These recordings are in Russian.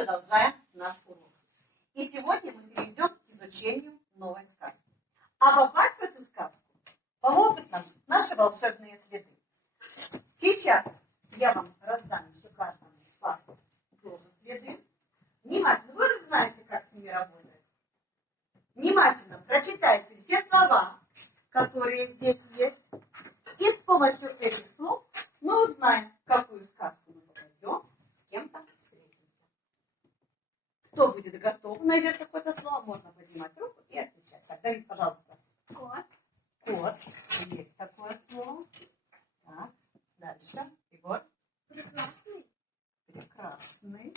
продолжаем наш урок. И сегодня мы перейдем к изучению новой сказки. А попасть в эту сказку помогут нам наши волшебные следы. Сейчас я вам раздам еще каждому классу тоже следы. Внимательно, вы же знаете, как с ними работать. Внимательно прочитайте все слова, которые здесь есть. И с помощью этих слов мы узнаем, в какую сказку мы попадем, с кем-то встретимся. Кто будет готов, найдет какое-то слово, можно поднимать руку и отвечать. Так, Давид, пожалуйста. Кот. Кот. Есть такое слово. Так, дальше. Егор. Прекрасный. Прекрасный.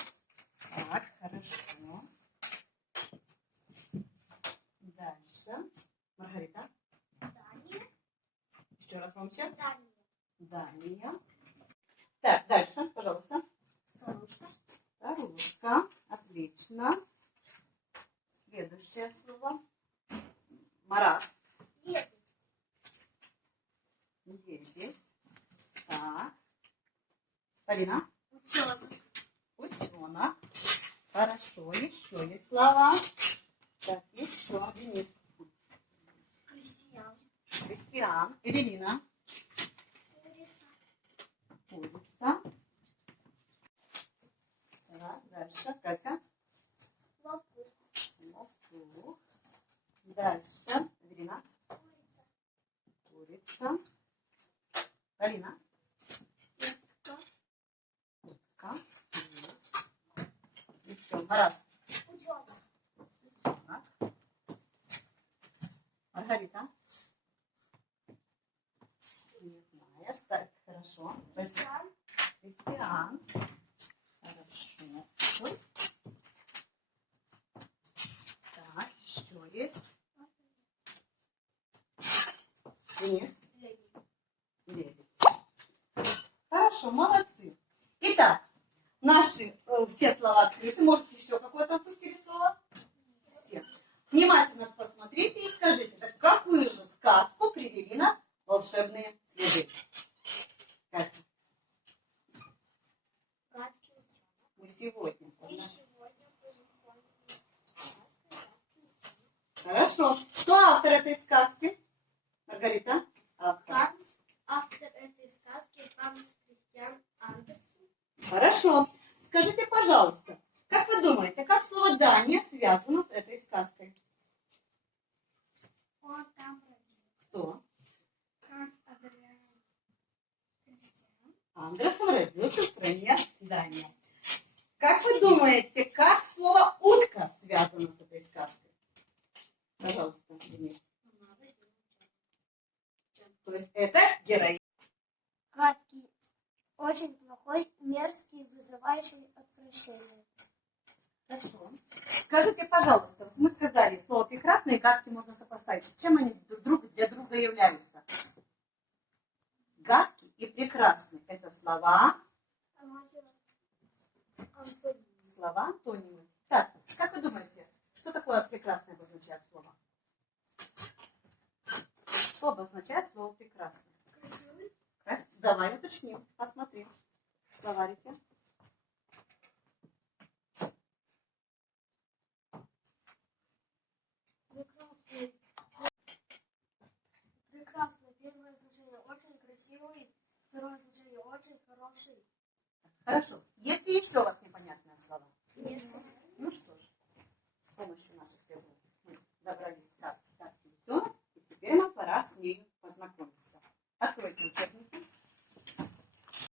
Так, хорошо. Дальше. Маргарита. Дания. Еще раз молчим. Дания. Дания. Так, дальше, пожалуйста. Старушка. Старушка. Отлично. Следующее слово. Марат. Лебедь. Лебедь. Так. Полина. Утенок. Утенок. Хорошо. Еще есть слова. Так, еще. Денис. Крестьян. Кристиан. Эвелина. Курица. Курица. Так, дальше. Катя. Лопух. Лопух. Дальше. Эвелина. Курица. Курица. Полина. Утка. Утка. Еще. Марат. Утенок. Утенок. Маргарита. Не знаешь. Так, хорошо. Крестьян. Кристиан. Хорошо. Так, еще есть. Денис. Лебедь. Лебедь. Хорошо, молодцы. Итак, наши все слова открыты. Может, еще какое-то упустили слово? Все. Внимательно посмотрите и скажите, так какую же сказку привели нас волшебные следы? Катя, Гадкий утенок. мы сегодня. И сегодня будем пользоваться сказкой «Гадкий утенок». Хорошо. Кто автор этой сказки? Маргарита? Автор. Автор этой сказки Ханс Кристиан Андерсен. Хорошо. Скажите, пожалуйста, как вы думаете, как слово «Дания» связано с этой сказкой? Он там родился. Кто? Ханс Адриан Кристиан. Андерсен родился в стране Дания. Как вы думаете, как слово «утка» связано с этой сказкой? Пожалуйста, Денис. То есть это героиня. Гадкий. Очень плохой, мерзкий, вызывающий отвращение. Хорошо. Скажите, пожалуйста, вот мы сказали, слово «прекрасный» и «гадкий» можно сопоставить. Чем они друг для друга являются? Гадкий и прекрасный – это слова. Слова антонимы. Так, как вы думаете, что такое прекрасное обозначает слово? Что обозначает слово прекрасное? Красивый. Давай уточним, посмотрим. Словарики. Прекрасный. Прекрасный. Первое значение очень красивый. Второе значение очень хороший. Хорошо. Есть ли еще у вас непонятные слова? Нет. Ну что ж, с помощью наших следов мы добрались до «Гадкий утенок», и теперь нам пора с ней познакомиться. Откройте учебники.